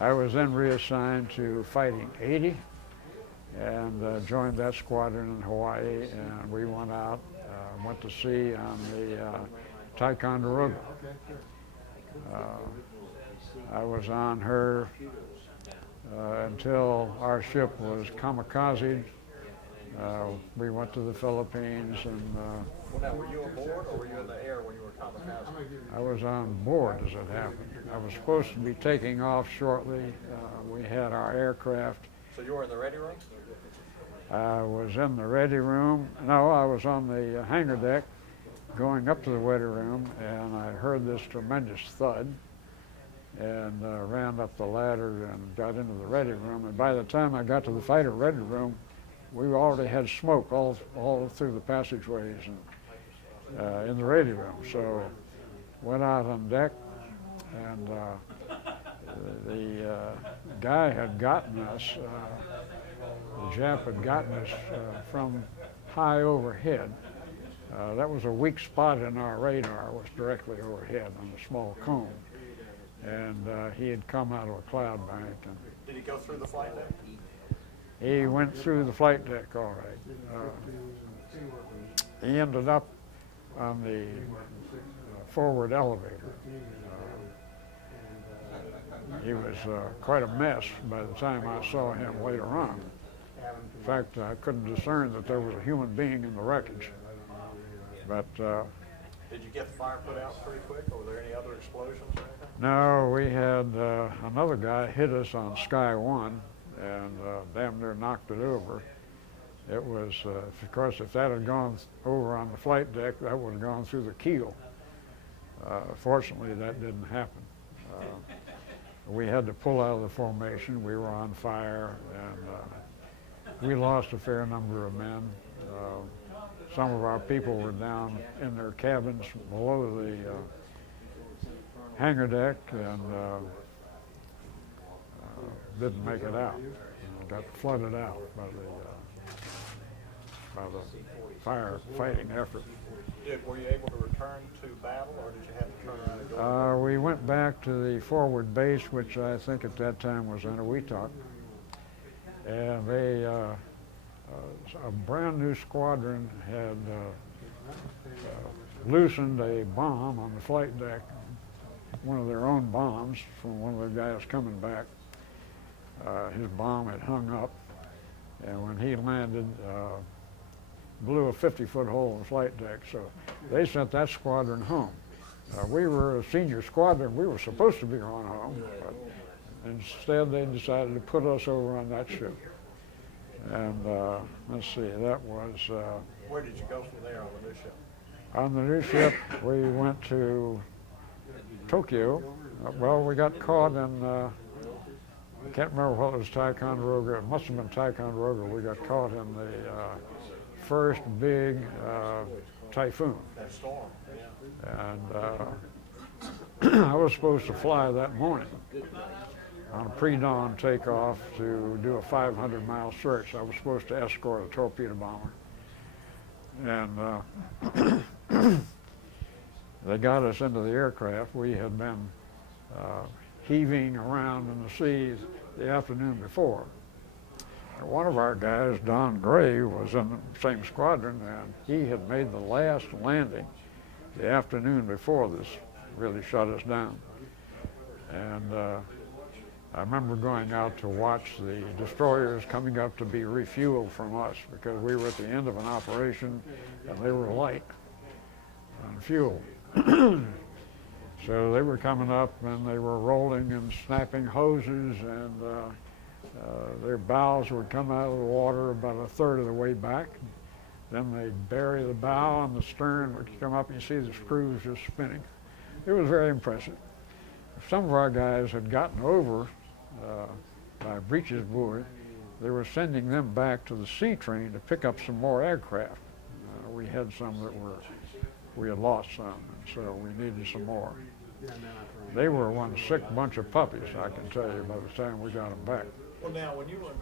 I was then reassigned to Fighting 80 and joined that squadron in Hawaii, and we went out, went to sea on the Ticonderoga. I was on her until our ship was kamikazed. We went to the Philippines and Well, now, were you aboard or were you in the air when you were kamikaze? I was on board as it happened. I was supposed to be taking off shortly. We had our aircraft. So you were in the ready room? I was in the ready room. No, I was on the hangar deck going up to the ready room, and I heard this tremendous thud and ran up the ladder and got into the ready room. And by the time I got to the fighter ready room, we already had smoke all through the passageways and in the ready room. So went out on deck, and the guy had gotten us, the Jap had gotten us from high overhead. That was a weak spot in our radar, was directly overhead on a small cone. And he had come out of a cloud bank. And did he go through the flight deck? he went through the flight deck all right. He ended up on the forward elevator. He was quite a mess by the time I saw him later on. In fact, I couldn't discern that there was a human being in the wreckage. But did you get the fire put out pretty quick, or were there any other explosions or anything? no, we had another guy hit us on Sky 1 and damn near knocked it over. It was, of course, if that had gone over on the flight deck, that would have gone through the keel. Fortunately, that didn't happen. We had to pull out of the formation. We were on fire, and we lost a fair number of men. Some of our people were down in their cabins below the hangar deck and didn't make it out. Got flooded out by the firefighting effort. Were you able to return to battle, or did you have to turn around and go? We went back to the forward base, which I think at that time was in Hancock, and they, a brand new squadron had loosened a bomb on the flight deck, one of their own bombs from one of the guys coming back. His bomb had hung up, and when he landed, blew a 50-foot hole in the flight deck. So they sent that squadron home. We were a senior squadron. We were supposed to be going home, but instead they decided to put us over on that ship. And let's see, that was... where did you go from there on the new ship? On the new ship, we went to Tokyo. Well, we got caught in, I can't remember what it was, Ticonderoga. It must have been Ticonderoga. We got caught in the first big typhoon. That storm. And I was supposed to fly that morning on a pre-dawn takeoff to do a 500-mile search. I was supposed to escort a torpedo bomber. And they got us into the aircraft. We had been heaving around in the seas the afternoon before. One of our guys, Don Gray, was in the same squadron, and he had made the last landing the afternoon before this really shut us down. And I remember going out to watch the destroyers coming up to be refueled from us, because we were at the end of an operation and they were light on fuel. So they were coming up and they were rolling and snapping hoses, and their bows would come out of the water about a third of the way back. Then they'd bury the bow and the stern would come up and you see the screws just spinning. It was very impressive. Some of our guys had gotten over by breeches buoy. They were sending them back to the sea train to pick up some more aircraft. We had some that we had lost some, and so we needed some more. They were one sick bunch of puppies, I can tell you, by the time we got them back. Well, now, when you were in